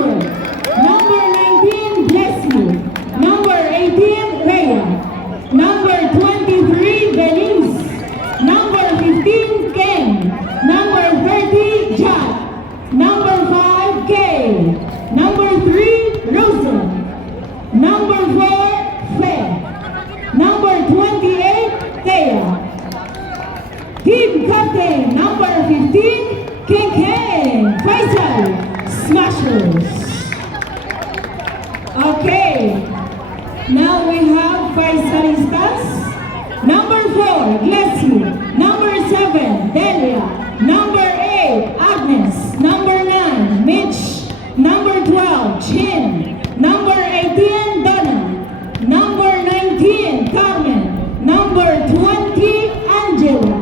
Amber. Number 19, Leslie. Number 18, Rhea. Number 23, Belize. Number 15, Ken. Number 30, Jack. Number 5, Kay. Number 3, Rosen. Number 4, Faye. Number 28, Thea. Team Captain, number 15, King Faisal. Smashers. Okay. Now we have Faisalistas. Number 4, Glecy. Number 7, Delia. Number 8, Agnes. Number 9, Mitch. Number 12, Chin. Number 18, Donna. Number 19, Carmen. Number 20, Angela.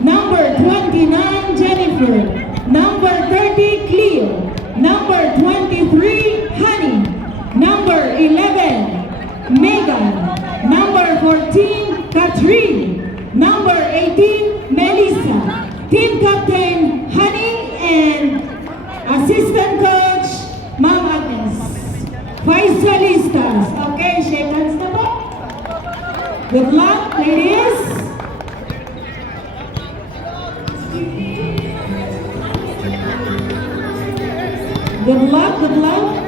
Number 29, Jennifer. Number 30, Cleo. Number 23, Honey. Number 11, Megan. Number 14, Catherine. Number 18, Melissa. Team Captain, Honey, and Assistant Coach, Ma'am Agnes. Faisalistas. Okay, shake hands na po. Good luck, ladies. Good luck, good luck.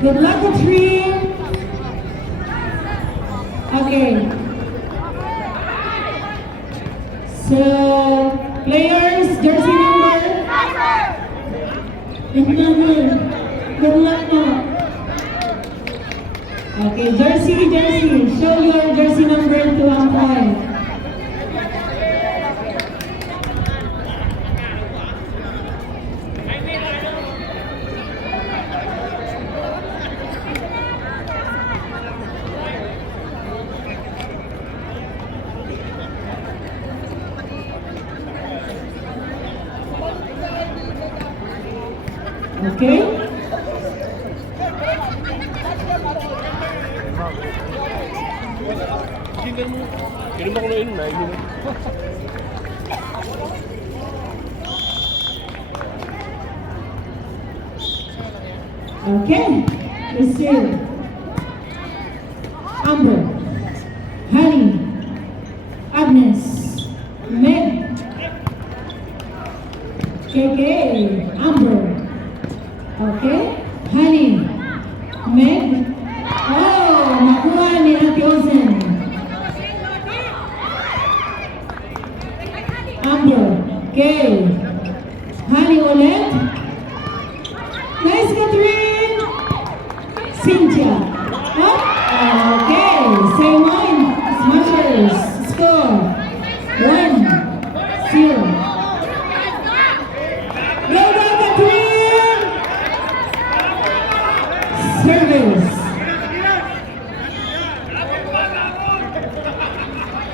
Good luck, Catherine. Okay. So, players, jersey number. Good luck mo. Okay, jersey. Show your jersey number to umpire. Okay? Kirim ako na yun na. Okay. Receive. Amber. Honey. Agnes. Meg. KK. Amber. Okay. Honey. Meg. Oh, nakuha ni Ate Ozen. Amber. Kay. Honey ulit. Nice, Catherine. Cynthia. Oh, okay. Same line. Smashers. Score. 1-0. Go, go, Catherine. Service.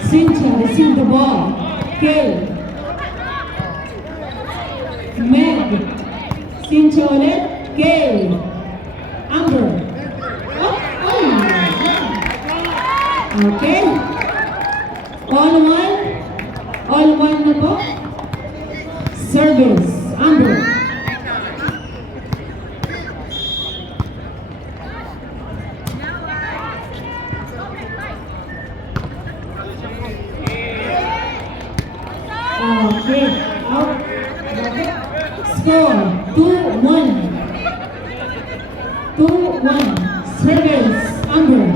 Cynthia receive the ball. Kay. Meg. Cynthia ulit. Kay. Amber. Oh. Okay. All one na po. Service. Amber. Okay. Out. Score. 2-1. 2-1. Service. Amber.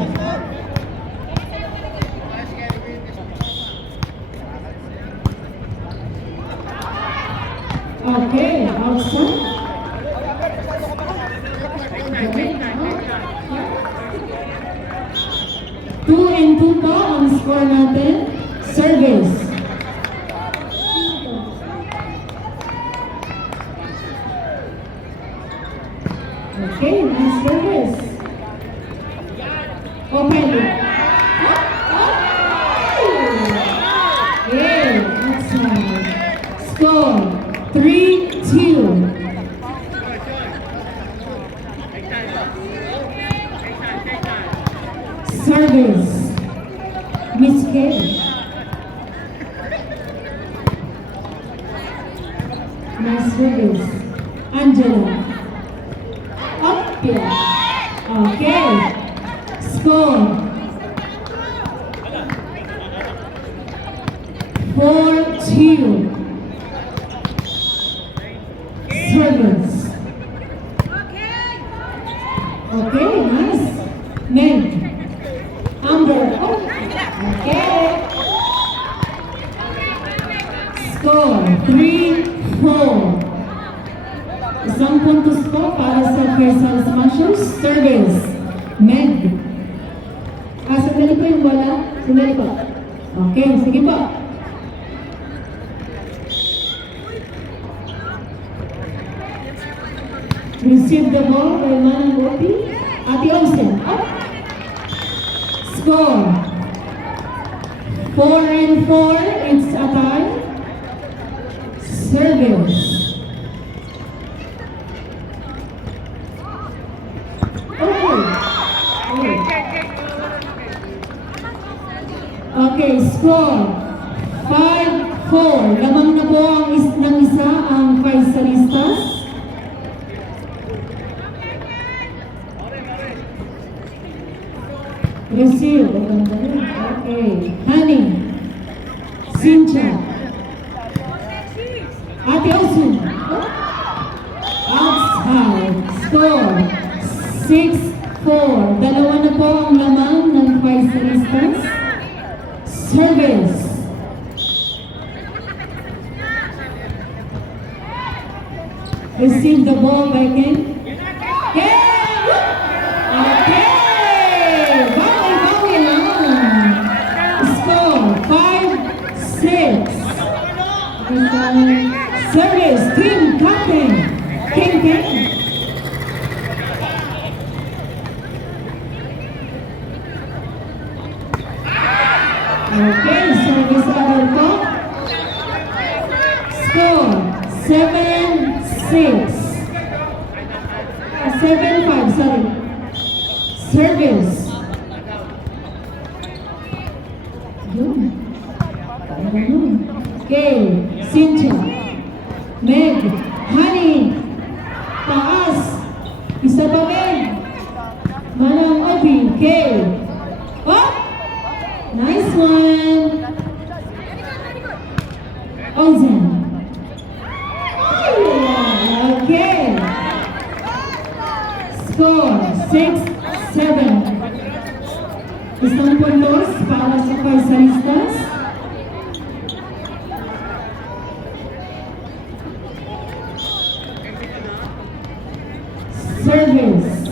Okay. Outside. Okay. 2-2 po ang score natin. Service. Okay, nice service. Open. Okay, outside. Score 3-2. Service. Miss K. Nice service. Angela. Up here. Okay. Score. 4-2. Service. Okay, nice. Meg. Amber. Oh. Okay. Score 3-4. Isang puntos po para sa Quezon Smashers. Service. Meg. Sandali po yung bola. Sandali po. Okay, sige po. Receive the ball by Manang Gopi. Ate Olsen. Up. Score. 4-4. It's a tie. Service. Okay, score 5-4. Lamang na po ang ng isa ang Quezanistas. Receive. Okay. Honey. Cynthia. Ate Osun. Outside. Score 6-4. Dalawa na po ang lamang ng Quezanistas. Service. Receive the ball by Ken. Ken! Okay! Bawi lang. Score 5-6. Service. Team captain. Ken. Okay, service error po. Score 7-6. 7-5, sorry. Service. Yun. Okay, Cynthia. Meg. Honey. Taas. Isa pa Meg. Manang Obi. Okay. Oh! Nice one. Ozen. Okay. Score 6-7. Isang puntos para sa Quezanistas. Service.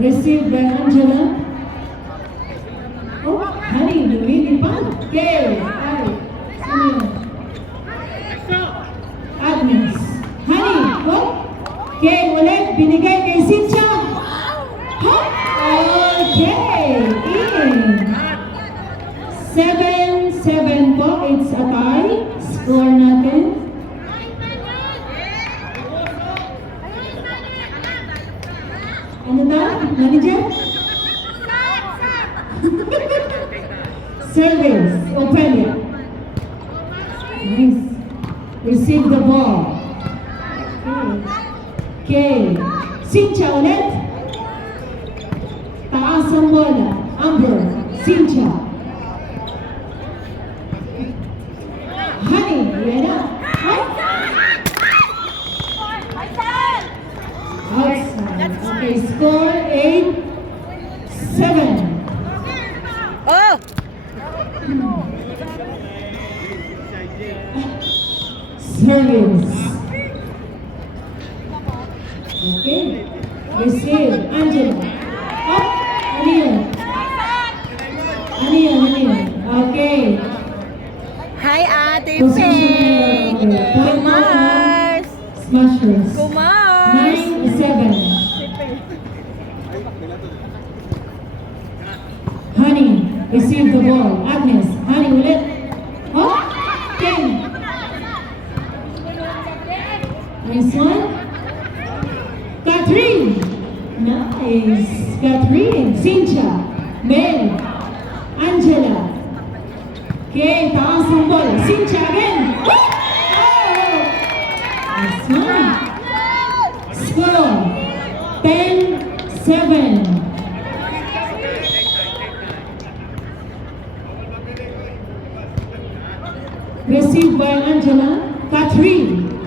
Received by Angela. Oh, honey, lumili pa. Okay. Ay, sino yun? Agnes. Honey, oh. Okay, ulit. Binigay kay Cynthia. Huh? Okay. In. 7-7 po. It's a tie. Score natin. Ano na? Manager? Service. Ophelia. Nice. Receive the ball. Okay. Cynthia ulit. Taas ang bola. Amber. Cynthia. Honey. Yan na. Outside. Okay. Score 8-7. Oh! Service. Okay. Receive. Angela. Up. Aniya. Okay. Hi, Ate Position Peg! number. Kumars! Smashers. Kumars! 9-7. Honey. Receive the ball. Agnes. Honey ulit. Oh. 10. Nice one. Catherine. Nice. Nice! Catherine, Cynthia, Mel, Angela. Okay, taas ng ball. Cynthia again. Oh! Nice one. Score, 10-7. Received by Angela, Catherine,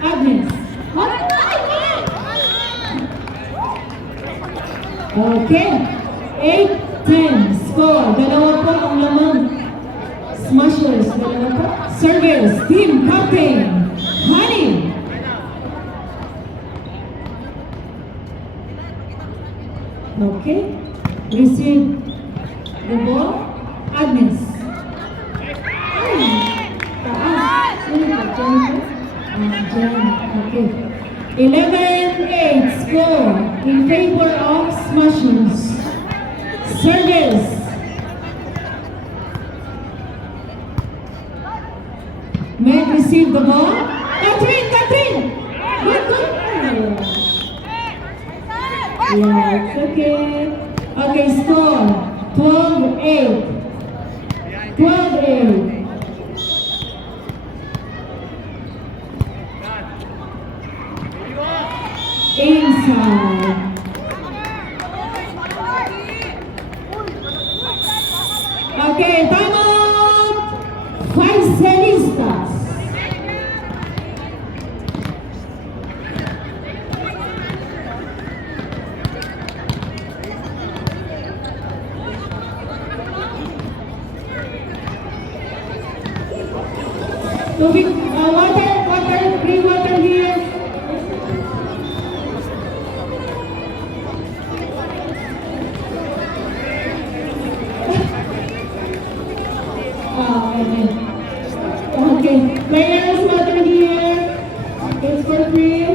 Agnes. Okay, 8-10. Score, dalawa po ang lamang. Smashers, dalawa po. Service, team captain, Honey. Okay, receive the ball, Agnes. Taas. Sino ba? Jennifer? Jen. Okay. 11-8 score in favor of Smashers. Service. May receive the ball. Catherine! Catherine! Good, good. Yeah, it's okay. Okay, score. 12-8. 12-8. Inside. Okay, time out. 5 celistas. Tubig, water, free water here. Okay, players, water here. It's for free.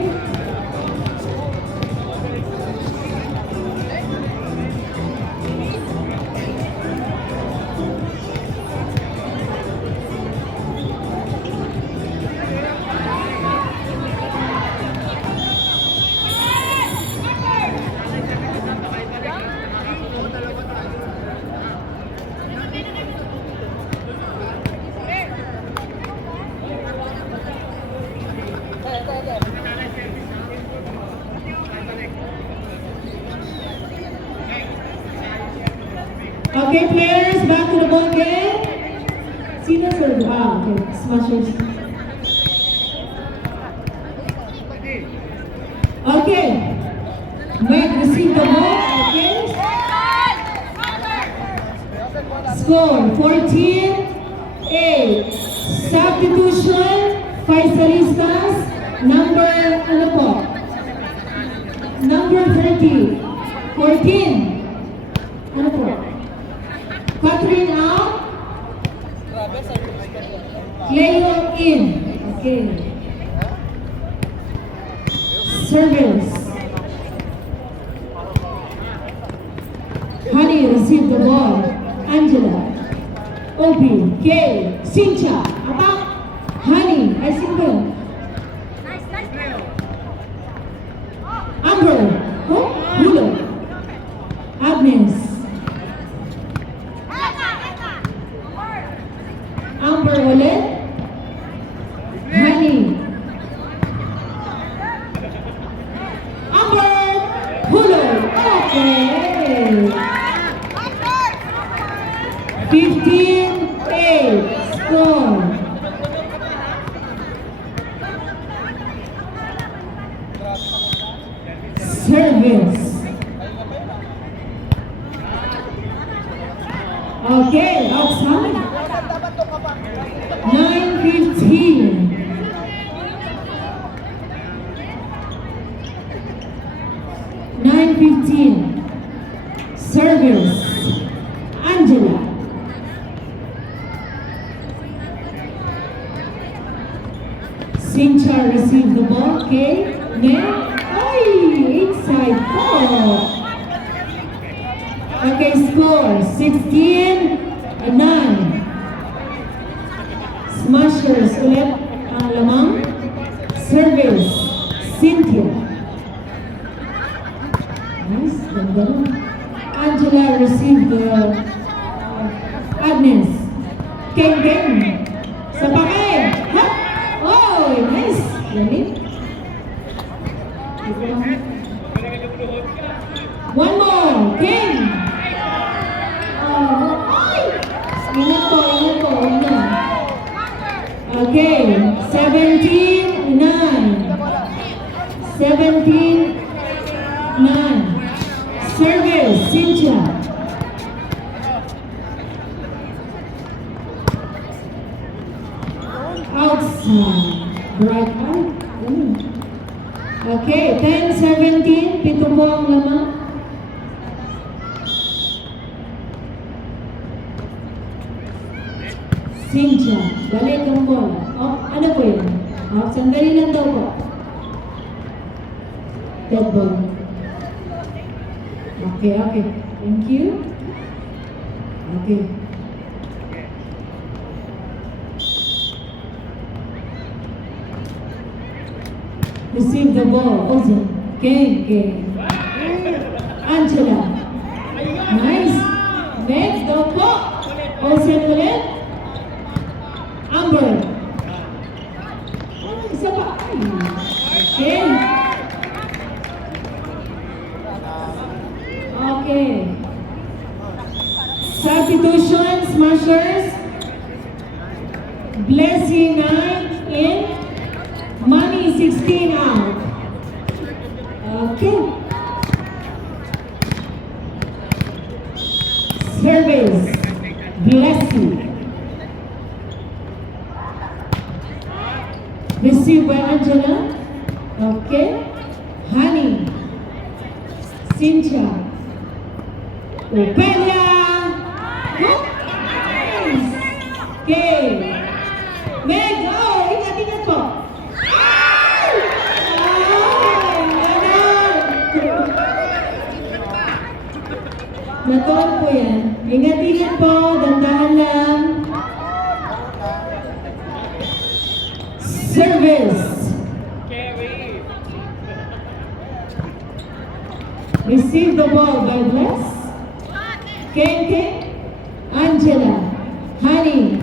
Okay, players, back to the ball game. Sino serve? Okay, Smashers. Okay, Meg receive the ball. Okay. Score 14-8. Substitution, 5 celistas. Number, ano po? Number 30. 14. Ano po? Catherine out. Cleo in. Okay. Service. Honey receive the ball. Angela. Obi. Kay. Cynthia. Attack. Honey. I single. Amber. Oh, Hulo. Agnes. Amber ulit. Honey. Amber. Hulo. Okay. 15-8. Score. Service. Okay, outside. 9-15. 9-15. Service. Angela. Cynthia received the ball. Okay. Net. Inside 4. Okay, score 16-9. Smashers ulit ang lamang. Service, Cynthia. Nice. Ganda nun. Angela received the Agnes. King King. Sa pakay. Ha? Oh, nice. Lamig. One more. King. Ay! Ingat po. Ingat. Okay. 17-9. 17-9. Service, Cynthia. Outside. Bright out. Okay, 10-17. Pito po ang lamang. Cynthia, balik ang bola. Oh, ano po yun? Oh, sandali lang daw po. Dead ball. Okay. Thank you. Okay. Receive the ball. Ozan. Okay. Angela. Nice. Next, daw po. Ozan ulit. Amber. Isa pa. Okay. Okay. Substitution, smashers. Blessing 9 in. Money 16 out. Okay. Service. Blessing. Received by Angela. Okay. Honey. Cynthia. Opelia. Nice. Okay. Meg, oh, ingat po. Natuan po yan. Ingat po. Dandahan lang. Service. Receive the ball by Bless. King. Angela. Honey.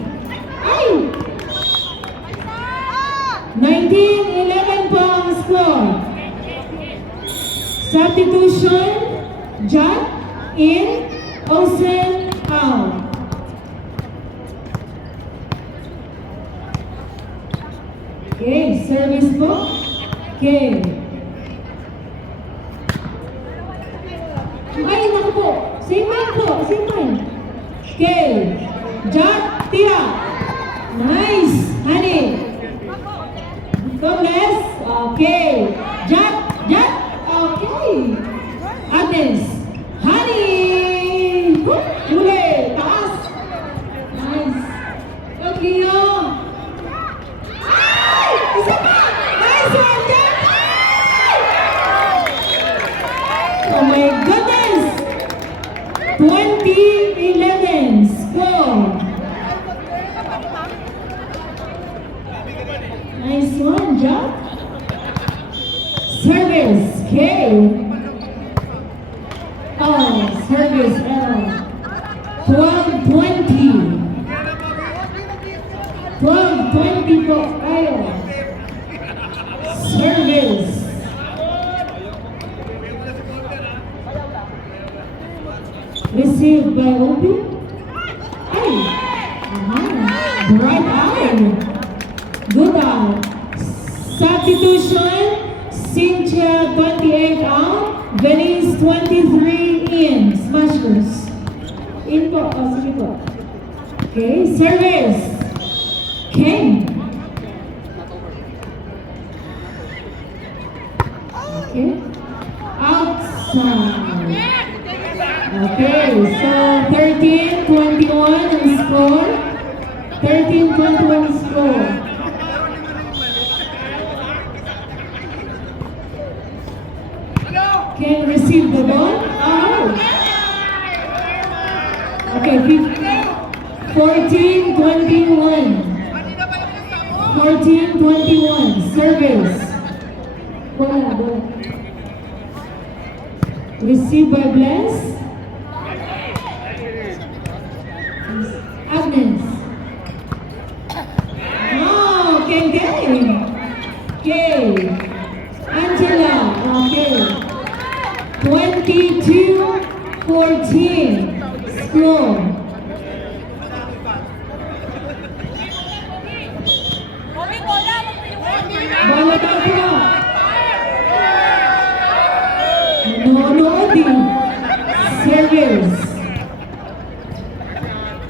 Ay! 19-11 po ang score. Substitution. Jack in. Osen out. Okay, service po. Okay. Ay, naku po. Same line po. Okay. Jack, tira. Nice. Honey. Gomez. Okay. Jack. Okay. Agnes. Honey. Huli. Taas. Nice. Okay, oh. Isa pa! Nice one, Jack! Oh my goodness! 20-11 score. Nice one, Jack. Service, K. Oh, service, L. 12-20. 12-20 po kayo. Service. Received by Obi. Ay! Bright eye. Good eye. Substitution. Cynthia 28 out. Venice 23 in. Smashers. In po. Oh, sige po. Okay. Service. King. Okay. Outside. Okay, so 13-21 ang score. 13-21 score. Can receive the ball. Oh. Okay, 14-21. 14-21. Service. Bola. Received by Bless. Agnes. Oh, Kay. Kay. Angela. Okay. 22-14. Score. Bola tayo. Nonoodi. Service.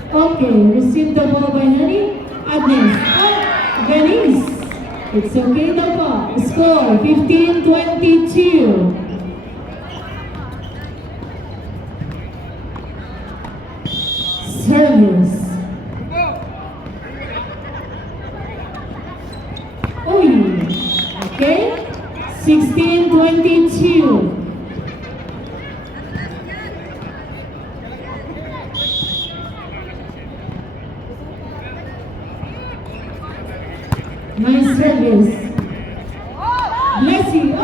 Okay, receive the ball by Honey. Agnes. Oh, Venice. It's okay daw po. Score, 15-22. Service. Uy. Okay. 16-22. Nice service. Bless you.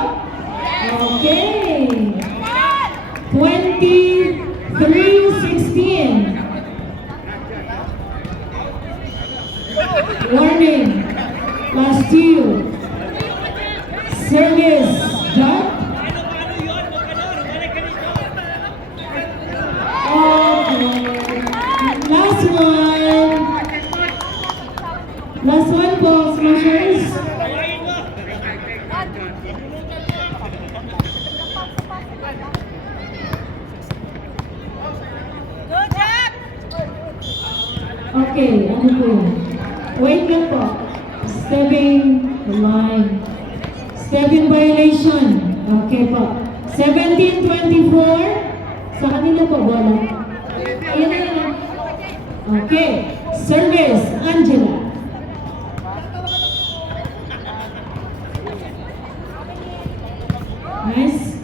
Okay. 23-16. Warning. Last two. Service. Jump. Okay. Last one. Last one po, smashers. Okay, ano po yun? Wait lang po. Stepping the line. Stepping violation. Okay po. 17-24. Sa kanila po, bola. Ayan na yan. Okay. Service, Angela. Nice.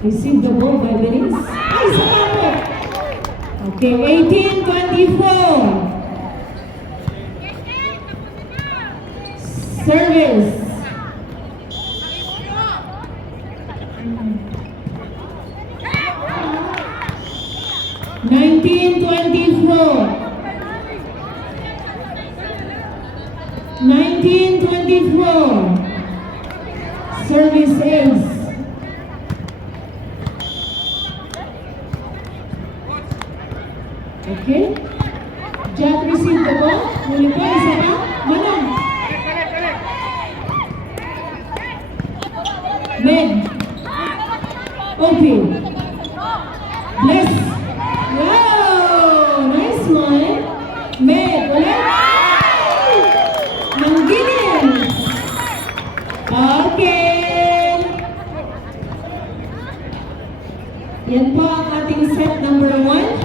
Receive the ball by Venice. Ay, sama po. Okay, 18-24. Service. Nineteen 19-24. Service ace. Okay. Jack receive the ball. Muli po, isa pa. Manong. Men. Open. Bless. Wow! Nice one. Men. Ulit. Manggilin. Okay. Yan po ang ating set number 1.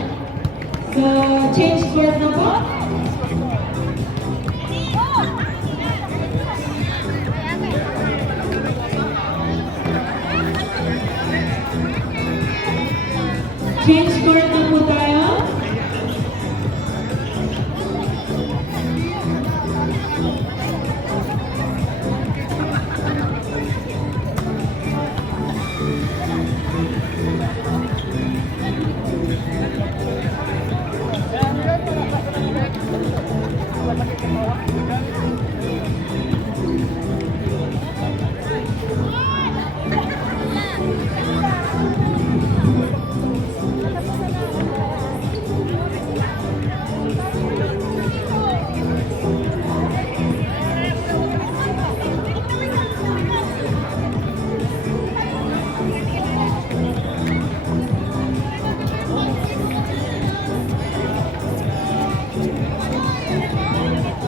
So, change court na po. Change court